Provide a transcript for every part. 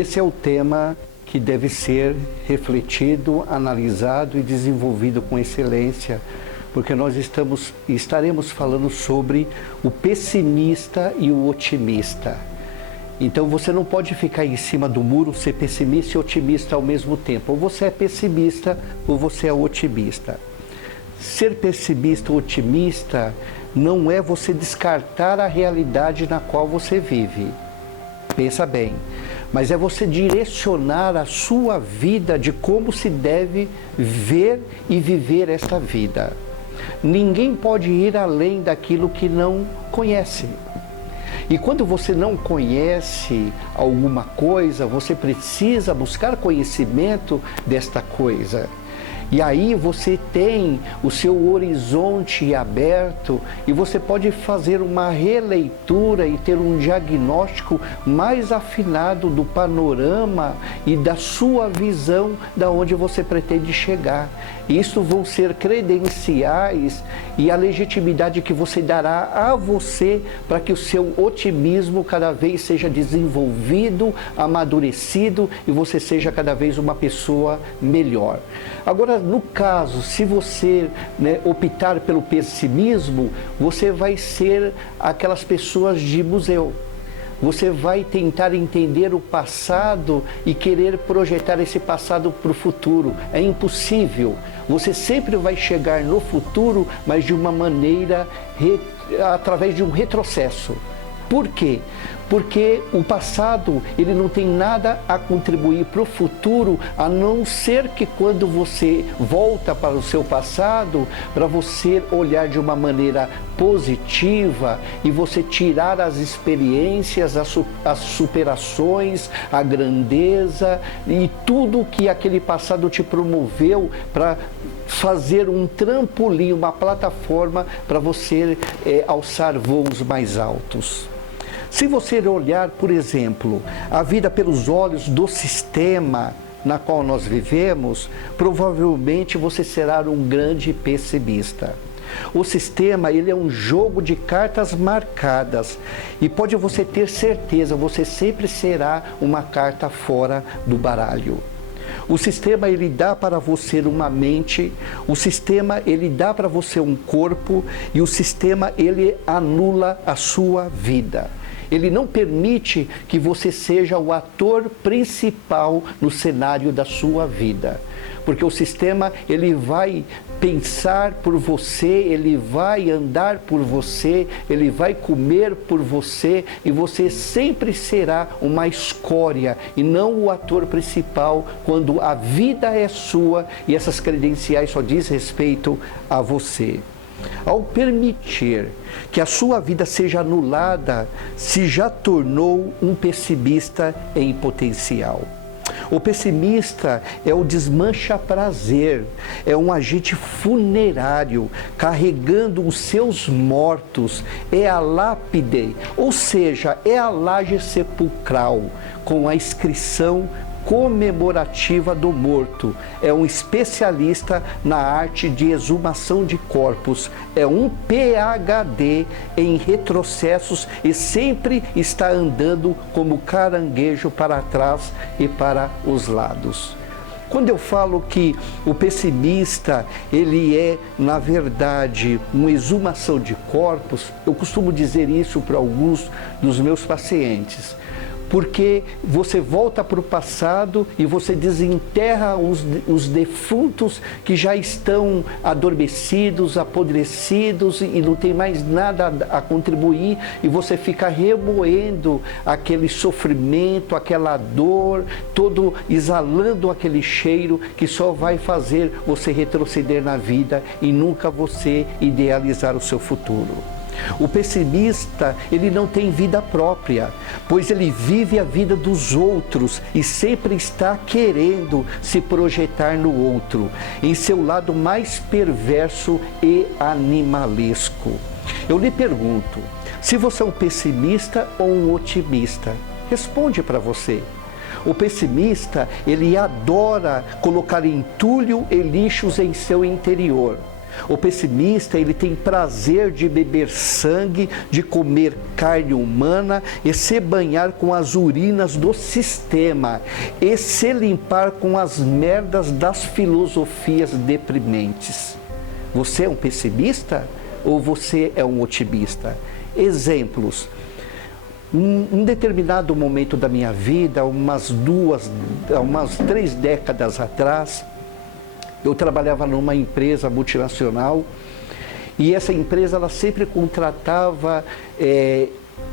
Esse é o tema que deve ser refletido, analisado e desenvolvido com excelência, porque nós estaremos falando sobre o pessimista e o otimista. Então você não pode ficar em cima do muro, ser pessimista e otimista ao mesmo tempo. Ou você é pessimista ou você é otimista. Ser pessimista ou otimista não é você descartar a realidade na qual você vive. Pensa bem. Mas é você direcionar a sua vida de como se deve ver e viver esta vida. Ninguém pode ir além daquilo que não conhece. E quando você não conhece alguma coisa, você precisa buscar conhecimento desta coisa. E aí você tem o seu horizonte aberto e você pode fazer uma releitura e ter um diagnóstico mais afinado do panorama e da sua visão da onde você pretende chegar. Isso vão ser credenciais e a legitimidade que você dará a você para que o seu otimismo cada vez seja desenvolvido, amadurecido e você seja cada vez uma pessoa melhor. Agora, no caso, se você optar pelo pessimismo, você vai ser aquelas pessoas de museu. Você vai tentar entender o passado e querer projetar esse passado para o futuro. É impossível. Você sempre vai chegar no futuro, mas de uma maneira, através de um retrocesso. Por quê? Porque o passado, ele não tem nada a contribuir para o futuro, a não ser que quando você volta para o seu passado, para você olhar de uma maneira positiva e você tirar as experiências, as superações, a grandeza e tudo que aquele passado te promoveu para fazer um trampolim, uma plataforma para você alçar voos mais altos. Se você olhar, por exemplo, a vida pelos olhos do sistema na qual nós vivemos, provavelmente você será um grande pessimista. O sistema, ele é um jogo de cartas marcadas e pode você ter certeza, você sempre será uma carta fora do baralho. O sistema, ele dá para você uma mente, o sistema, ele dá para você um corpo e o sistema, ele anula a sua vida. Ele não permite que você seja o ator principal no cenário da sua vida. Porque o sistema, ele vai pensar por você, ele vai andar por você, ele vai comer por você e você sempre será uma escória e não o ator principal quando a vida é sua e essas credenciais só diz respeito a você. Ao permitir que a sua vida seja anulada, se já tornou um pessimista em potencial. O pessimista é o desmancha-prazer, é um agente funerário, carregando os seus mortos, é a lápide, ou seja, é a laje sepulcral, com a inscrição comemorativa do morto. É um especialista na arte de exumação de corpos, é um PhD em retrocessos e sempre está andando como caranguejo para trás e para os lados. Quando eu falo que o pessimista, ele é, na verdade, uma exumação de corpos, eu costumo dizer isso para alguns dos meus pacientes. Porque você volta para o passado e você desenterra os defuntos que já estão adormecidos, apodrecidos e não tem mais nada a contribuir e você fica remoendo aquele sofrimento, aquela dor, todo exalando aquele cheiro que só vai fazer você retroceder na vida e nunca você idealizar o seu futuro. O pessimista, ele não tem vida própria, pois ele vive a vida dos outros e sempre está querendo se projetar no outro, em seu lado mais perverso e animalesco. Eu lhe pergunto, se você é um pessimista ou um otimista? Responde para você. O pessimista, ele adora colocar entulho e lixos em seu interior. O pessimista, ele tem prazer de beber sangue, de comer carne humana e se banhar com as urinas do sistema e se limpar com as merdas das filosofias deprimentes. Você é um pessimista ou você é um otimista? Exemplos. Um determinado momento da minha vida, umas 3 décadas atrás, eu trabalhava numa empresa multinacional e essa empresa ela sempre contratava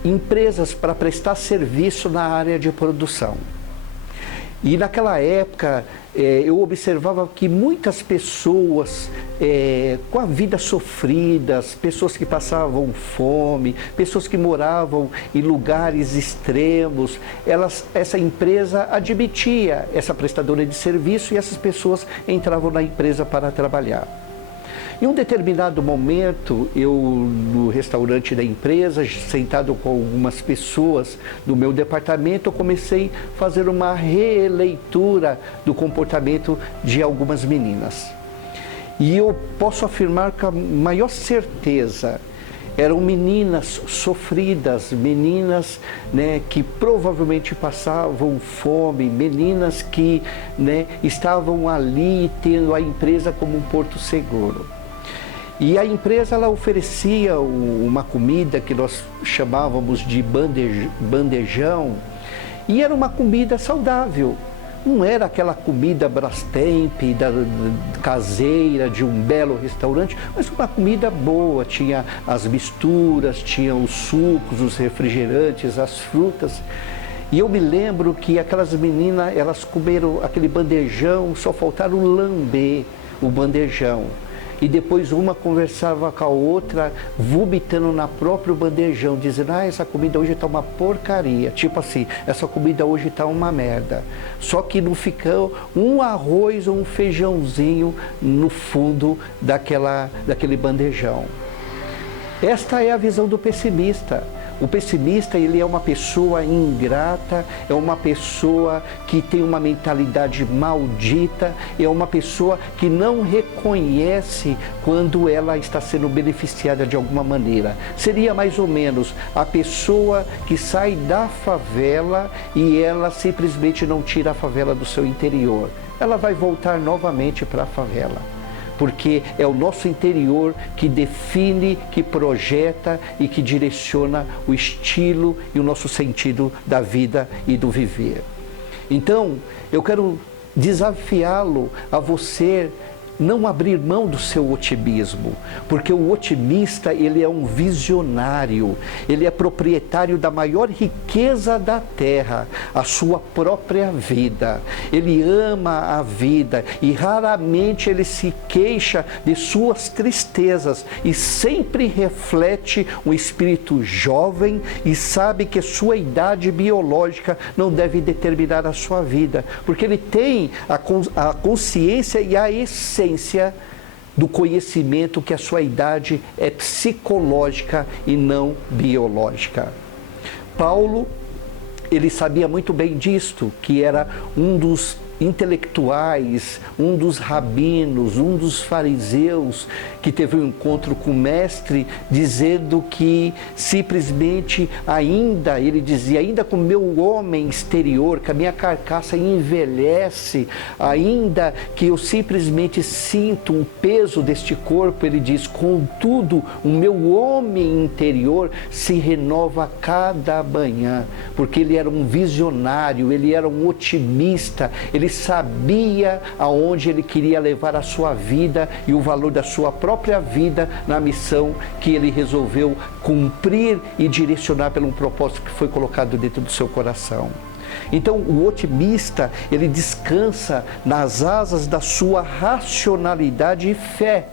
empresas para prestar serviço na área de produção. E naquela época eu observava que muitas pessoas com a vida sofridas, pessoas que passavam fome, pessoas que moravam em lugares extremos, essa empresa admitia essa prestadora de serviço e essas pessoas entravam na empresa para trabalhar. Em um determinado momento, eu no restaurante da empresa, sentado com algumas pessoas do meu departamento, eu comecei a fazer uma releitura do comportamento de algumas meninas. E eu posso afirmar com a maior certeza, eram meninas sofridas, meninas, né, que provavelmente passavam fome, meninas que, né, estavam ali tendo a empresa como um porto seguro. E a empresa ela oferecia uma comida que nós chamávamos de bandejão, e era uma comida saudável. Não era aquela comida Brastemp, caseira, de um belo restaurante, mas uma comida boa, tinha as misturas, tinha os sucos, os refrigerantes, as frutas. E eu me lembro que aquelas meninas, elas comeram aquele bandejão, só faltaram lamber o bandejão. E depois uma conversava com a outra, vomitando na próprio bandejão, dizendo, essa comida hoje está uma porcaria. Tipo assim, essa comida hoje está uma merda. Só que não ficou um arroz ou um feijãozinho no fundo daquele bandejão. Esta é a visão do pessimista. O pessimista, ele é uma pessoa ingrata, é uma pessoa que tem uma mentalidade maldita, é uma pessoa que não reconhece quando ela está sendo beneficiada de alguma maneira. Seria mais ou menos a pessoa que sai da favela e ela simplesmente não tira a favela do seu interior. Ela vai voltar novamente para a favela. Porque é o nosso interior que define, que projeta e que direciona o estilo e o nosso sentido da vida e do viver. Então, eu quero desafiá-lo a você não abrir mão do seu otimismo, porque o otimista, ele é um visionário, ele é proprietário da maior riqueza da terra, a sua própria vida. Ele ama a vida e raramente ele se queixa de suas tristezas e sempre reflete um espírito jovem e sabe que sua idade biológica não deve determinar a sua vida, porque ele tem a consciência e a essência do conhecimento que a sua idade é psicológica e não biológica. Paulo, ele sabia muito bem disto, que era um dos intelectuais, um dos rabinos, um dos fariseus que teve um encontro com o mestre, dizendo que simplesmente ele dizia, ainda com o meu homem exterior, que a minha carcaça envelhece, ainda que eu simplesmente sinto o peso deste corpo, ele diz, contudo, o meu homem interior se renova a cada manhã, porque ele era um visionário, ele era um otimista, ele sabia aonde ele queria levar a sua vida e o valor da sua própria vida na missão que ele resolveu cumprir e direcionar pelo um propósito que foi colocado dentro do seu coração. Então, o otimista, ele descansa nas asas da sua racionalidade e fé,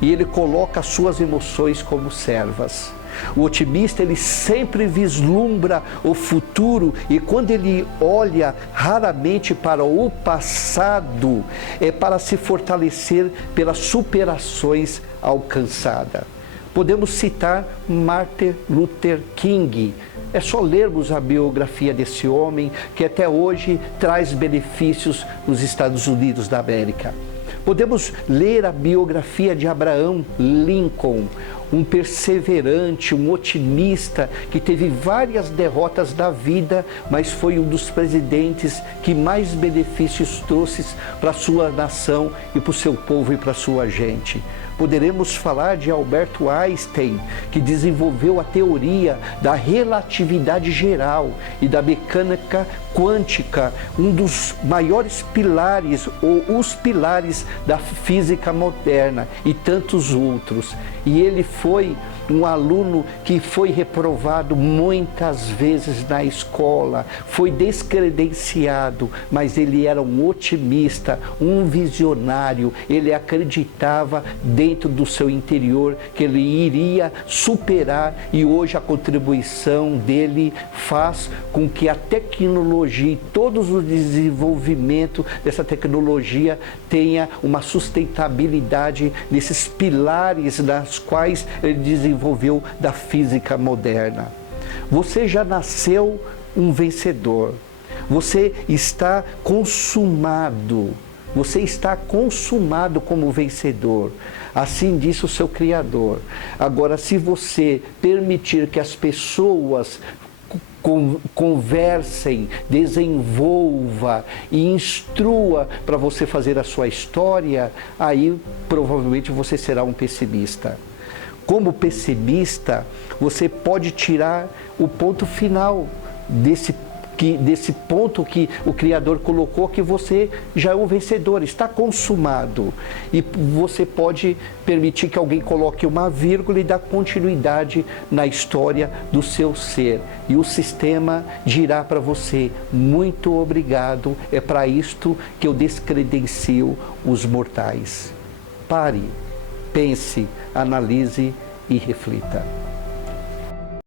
e ele coloca as suas emoções como servas. O otimista, ele sempre vislumbra o futuro e quando ele olha raramente para o passado, é para se fortalecer pelas superações alcançadas. Podemos citar Martin Luther King. É só lermos a biografia desse homem que até hoje traz benefícios nos Estados Unidos da América. Podemos ler a biografia de Abraham Lincoln, um perseverante, um otimista, que teve várias derrotas da vida, mas foi um dos presidentes que mais benefícios trouxe para a sua nação e para o seu povo e para a sua gente. Poderemos falar de Albert Einstein, que desenvolveu a teoria da relatividade geral e da mecânica quântica, um dos maiores pilares, ou os pilares da física moderna, e tantos outros. E ele foi um aluno que foi reprovado muitas vezes na escola, foi descredenciado, mas ele era um otimista, um visionário, ele acreditava dentro do seu interior que ele iria superar, e hoje a contribuição dele faz com que a tecnologia e todo o desenvolvimento dessa tecnologia tenha uma sustentabilidade nesses pilares das quais ele desenvolveu da física moderna. Você já nasceu um vencedor. Você está consumado. Você está consumado como vencedor. Assim disse o seu Criador. Agora, se você permitir que as pessoas conversem, desenvolva e instrua para você fazer a sua história, aí provavelmente você será um pessimista. Como pessimista, você pode tirar o ponto final desse ponto que o Criador colocou, que você já é um vencedor, está consumado. E você pode permitir que alguém coloque uma vírgula e dar continuidade na história do seu ser. E o sistema dirá para você: muito obrigado, é para isto que eu descredencio os mortais. Pare, pense, analise e reflita.